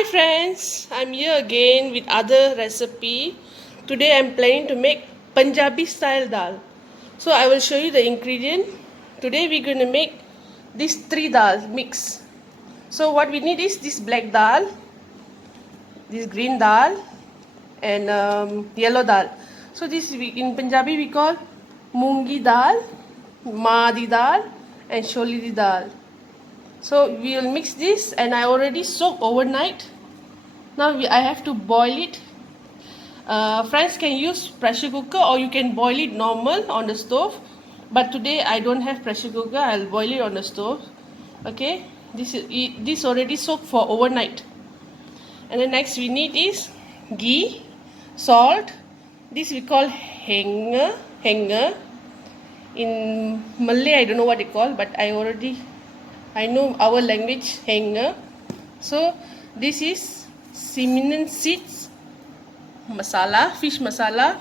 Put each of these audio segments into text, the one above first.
Hi friends, I'm here again with other recipe. Today I'm planning to make Punjabi style dal. So I will show you the ingredient. Today we're going to make these three dal mix. So what we need is this black dal, this green dal, and yellow dal. So this in Punjabi we call moongi dal, maadi dal, and sholi di dal. So we will mix this, and I already soaked overnight. Now I have to boil it. Friends can use pressure cooker or you can boil it normal on the stove. But today I don't have pressure cooker. I'll boil it on the stove. Okay, this already soaked for overnight. And then next we need is ghee, salt. This we call hanger. In Malay I don't know what they call, but I know our language hanger. So this is cinnamon seeds masala, fish masala.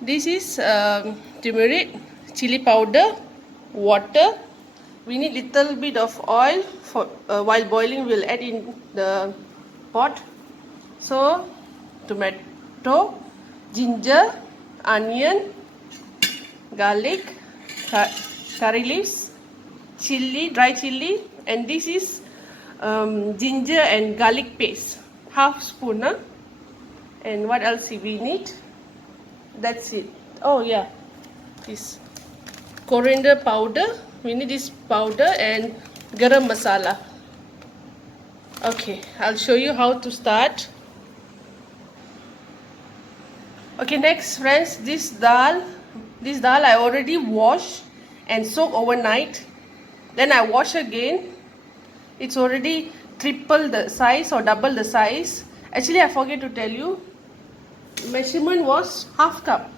This is turmeric, chili powder, water. We need little bit of oil for while boiling. We'll add in the pot. So tomato, ginger, onion, garlic, curry leaves, chili, dry chili, and this is ginger and garlic paste, half spoon. And what else we need? That's it. Oh yeah, this coriander powder. We need this powder and garam masala. Okay, I'll show you how to start. Okay, next friends, this dal I already washed and soaked overnight. Then I wash again. It's already triple the size or double the size. Actually, I forget to tell you. Measurement was half cup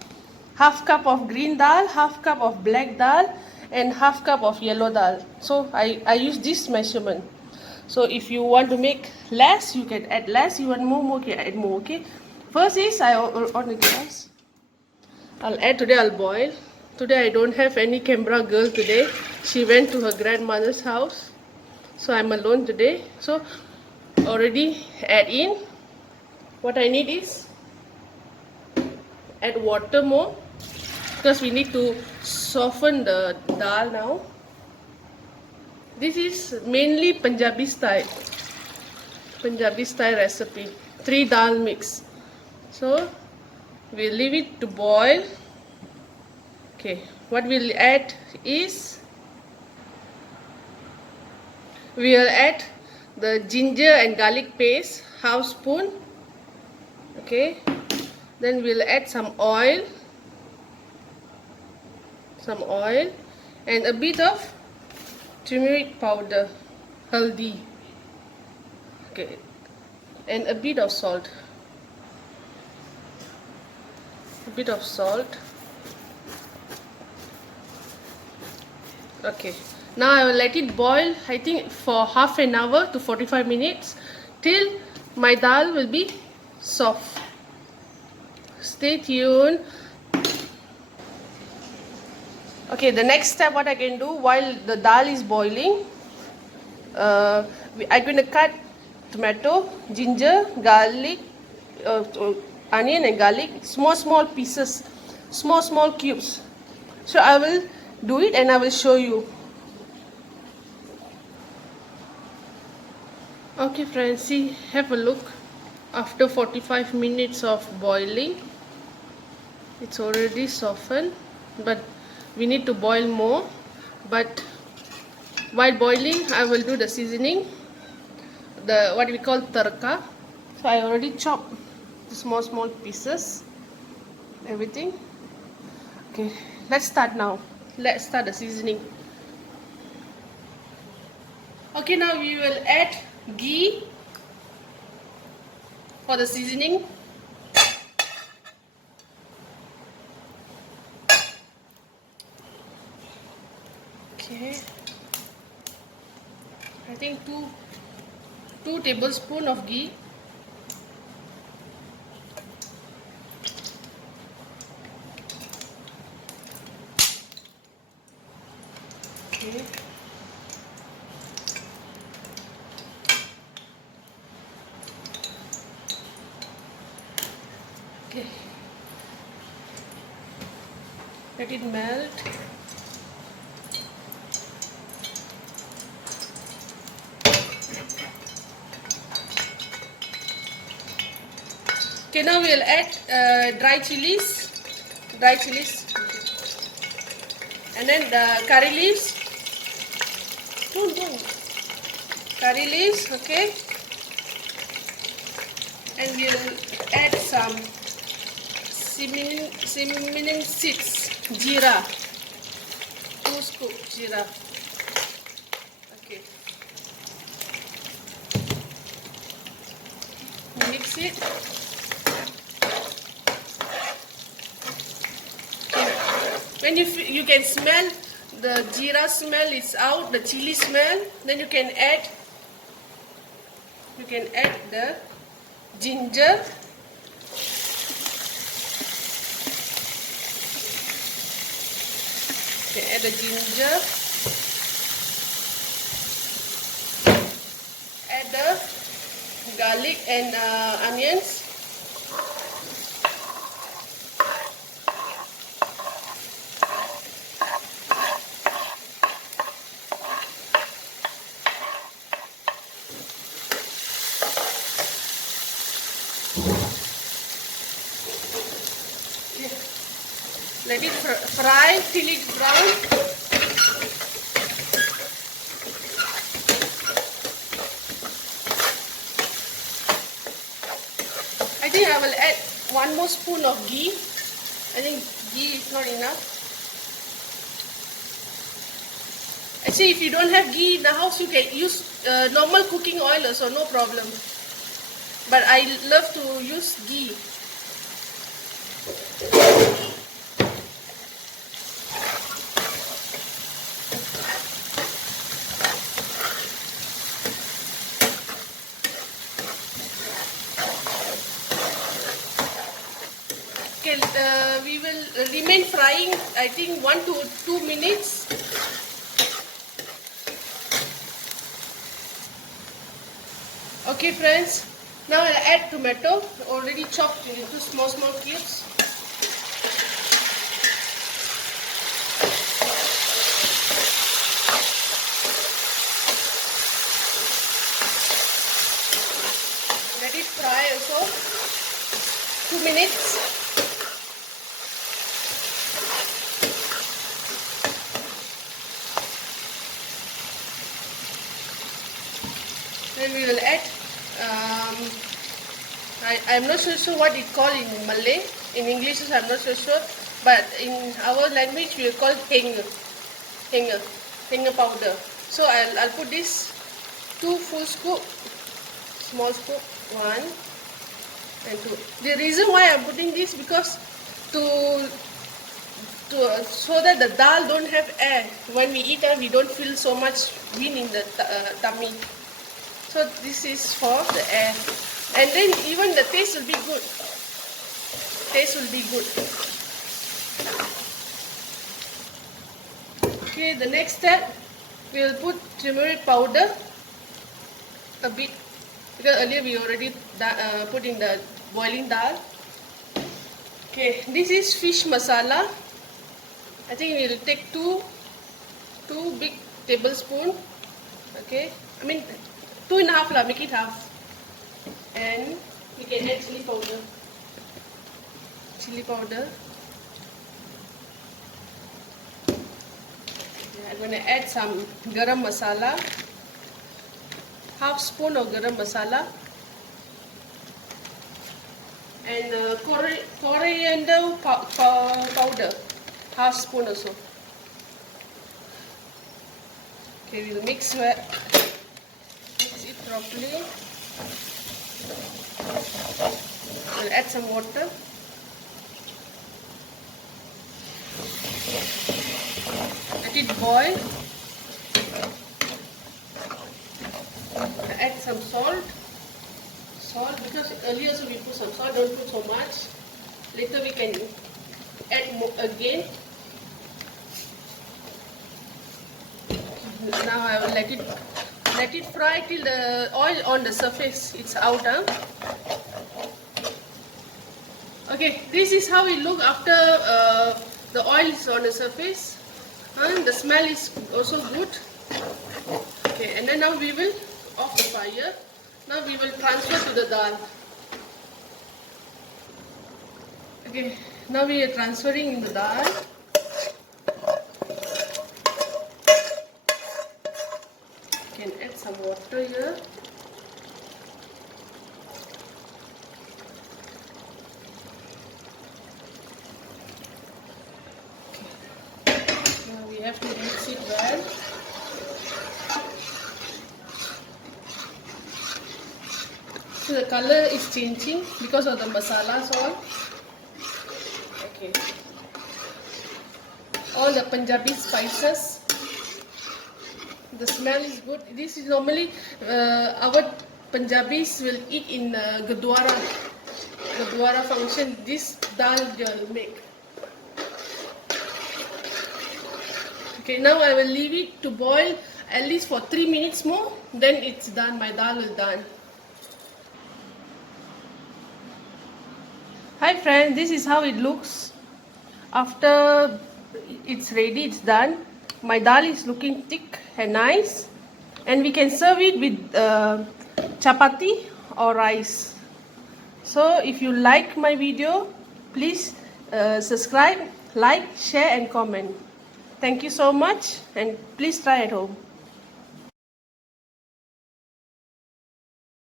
of green dal, half cup of black dal, and half cup of yellow dal. So I use this measurement. So if you want to make less, you can add less. You want more, you can add more. Okay, first is I on the gas. I'll add. Today I'll boil. Today I don't have any Canberra girl today. She went to her grandmother's house, so I'm alone today. So already add in. What I need is add water more because we need to soften the dal now. This is mainly Punjabi style recipe. 3 dal mix. So we'll leave it to boil. Okay, what we'll add is we'll add the ginger and garlic paste, half spoon. Okay, then we'll add some oil and a bit of turmeric powder, haldi. Okay, and a bit of salt. Okay, now I will let it boil, I think for half an hour to 45 minutes till my dal will be soft. Stay tuned. Okay, the next step what I can do while the dal is boiling, I'm going to cut tomato, ginger, garlic, onion and garlic, small pieces, small cubes. So I will do it and I will show you. Okay friends, see, have a look. After 45 minutes of boiling, it's already softened, but we need to boil more. But while boiling, I will do the seasoning, the what we call tarka. So I already chopped the small pieces, everything. Okay, let's start now. Let's start the seasoning. Okay, now we will add ghee for the seasoning. Okay, I think two tablespoons of ghee. Okay. Let it melt. Okay, now we'll add dry chilies. And then the curry leaves. Curry leaves, okay. And we'll add some cinnamon seeds, jeera, 2 scoops jeera. Okay. Mix it. When you can smell the jeera smell is out, the chili smell, then you can add the ginger. Okay, add the ginger. Add the garlic and onions. Let it fry till it's brown. I think I will add 1 more spoon of ghee. I think ghee is not enough. Actually, if you don't have ghee in the house, you can use normal cooking oil also, no problem. But I love to use ghee. Okay, we will remain frying, I think 1 to 2 minutes. Okay friends, now I'll add tomato, already chopped into small cubes. Let it fry also, 2 minutes. Then we will add, I'm not so sure what it called in Malay. In English I'm not so sure, but in our language we will call heng powder. So I'll put this 2 full scoop, small scoop, 1 and 2. The reason why I'm putting this because so that the dal don't have air. When we eat, we don't feel so much wind in the tummy. So this is for the air, and then even the taste will be good. Okay, the next step, we'll put turmeric powder a bit, because earlier we already put in the boiling dal. Okay, this is fish masala. I think we'll take two big tablespoons. Okay, I mean 2.5 lah, make it half. And we can add chili powder. I'm going to add some garam masala, half spoon of garam masala, and coriander powder, half spoon or so. Okay, we'll mix it properly. We'll add some water. Let it boil. Add some salt. Because earlier also we put some salt, don't put so much. Later we can add more again. Now I will let it fry till the oil on the surface it's out. Okay, this is how it look after The oil is on the surface. And the smell is also good. Okay, and then now we will off the fire. Now we will transfer to the dal. Okay, now we are transferring in the dal. You can add some water here. Now we have to mix it well. So the color is changing because of the masalas all. Okay. All the Punjabi spices. The smell is good. This is normally our Punjabis will eat in Gurdwara function. This dal they will make. Okay, now I will leave it to boil at least for 3 minutes more. Then it's done. My dal is done. Hi friends, this is how it looks after it's ready, it's done. My dal is looking thick and nice, and we can serve it with chapati or rice. So if you like my video, please subscribe, like, share and comment. Thank you so much, and please try at home.